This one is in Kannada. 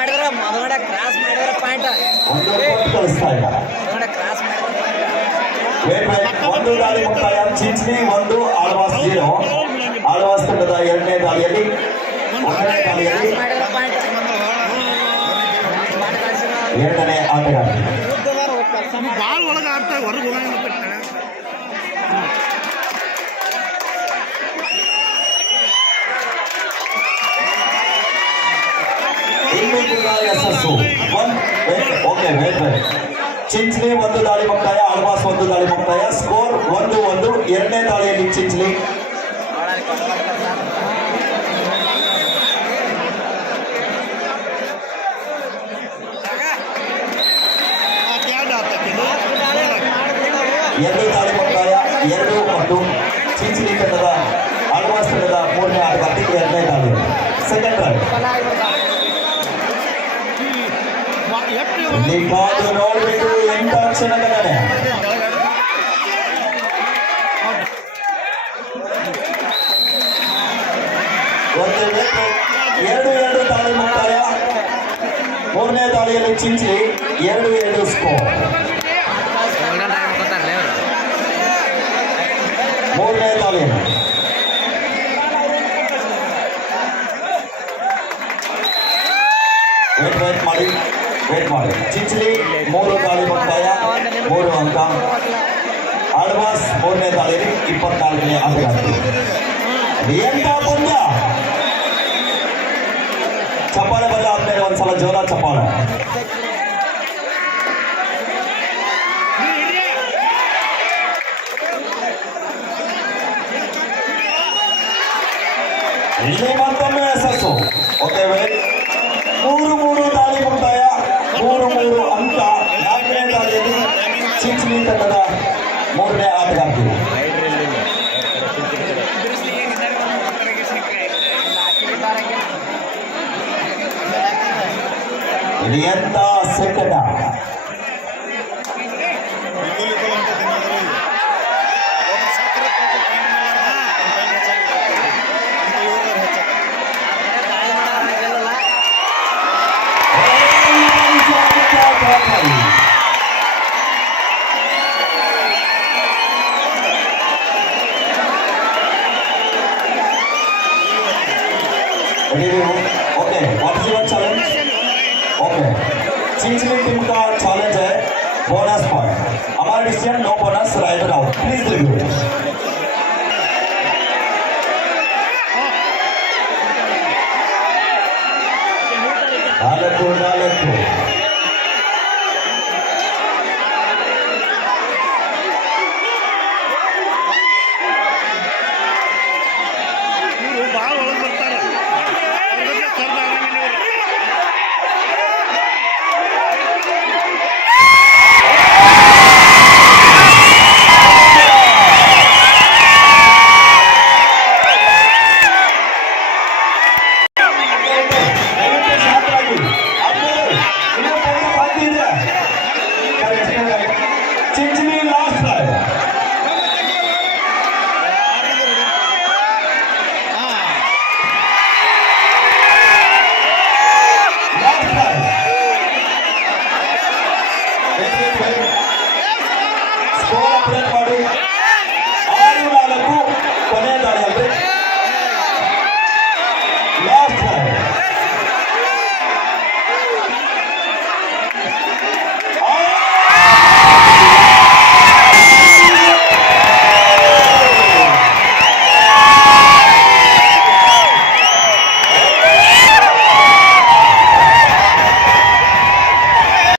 ಮಾಡಿದ್ರೆ ಮೊದಲ ಕ್ರಾಸ್ ಮಾಡಿದ್ರೆ ಪಾಯಿಂಟ್ ಕಳಿಸ್ತಾ ಇಲ್ಲ. ಕ್ರಾಸ್ ಒಂದು ದಾಳಿ ಮುಕ್ತಾಯ. ಚಿಂಚಣಿ 1, ಆಳ್ವಾಸ್ 0. ಆಳ್ವಾಸ್ ತಂಡದ ಎರಡನೇ ದಾಳಿಯಲ್ಲಿ ಎರಡನೇ ಆಟಗಾರ ಬಾಲ್ ಒಳಗೆ ಆಡ್ತಾ ಹೊರಗೆ ಹೋಗಂಗಿಲ್ಲ. ಯಶಸ್ಸು. ಚಿಂಚಲಿ 1 ದಾಳಿ ಮುಕ್ತಾಯ, ಆಳ್ವಾಸ್ 1 ದಾಳಿ ಮುಕ್ತಾಯ. ಸ್ಕೋರ್ 1-1. ಎರಡನೇ ದಾಳಿಯಲ್ಲಿ ಚಿಂಚಲಿ ಎರಡು ದಾಳಿ ಮುಕ್ತಾಯ 2-1. ಚಿಂಚಲಿ ತಂಡದ ಆಳ್ವಾಸ್ ತಂಡದ ಮೂರನೇ ಆಟಗಾರ್ತಿ ಎರಡನೇ ದಾಳಿ. ಸೆಕೆಂಡ್ ರೈಡ್ ನೋಡ್ಬೇಕು ಎಂತ ಕ್ಷಣಗಳೇ. ಎರಡು ದಾಳಿ ಮುಕ್ತಾಯ. ಮೂರನೇ ದಾಳಿಯಲ್ಲಿ ಚಿಂಚಲಿ 2-2 ಸ್ಕೋರ್. ಮೂರನೇ ದಾಳಿಯಲ್ಲಿ ವೇಟ್ ಮಾಡಿ. ಚಿಂಚಲಿ 3 ದಾಳಿ ಮುಕ್ತಾಯ 3 ಅಂಕ. ಆಳ್ವಾಸ್ ಮೂರನೇ ದಾಳಿಯಲ್ಲಿ 24ನೇ ಆಟಗಾರ್ತಿ. ಎಂತ ಪಂದ್ಯ. ಚಪ್ಪಾಳೆ ಬಲ್ಲ ಆದ್ಮೇಲೆ ಒಂದ್ಸಲ ಜೋರ ಚಪ್ಪಾಳೆ. ಇಲ್ಲಿ ಮತ್ತೊಮ್ಮೆ ಯಶಸ್ಸು. ಓಕೆ, 3 ದಾಳಿ ಮುಕ್ತಾಯ 3 ಅಂಕ. 4ನೇ ದಾಳಿಯಲ್ಲಿ ಚಿಂಚಲಿ ತಂಡದ ಮೂರನೇ ಆಟಗಾರ್ತಿ. ಇದು ಎಂತ second. Okay, what is your challenge? Okay, Chinchali team का चैलेंज है बोनस पॉइंट. हमारा decision no bonus, raider out. Please review. नालक्ಕು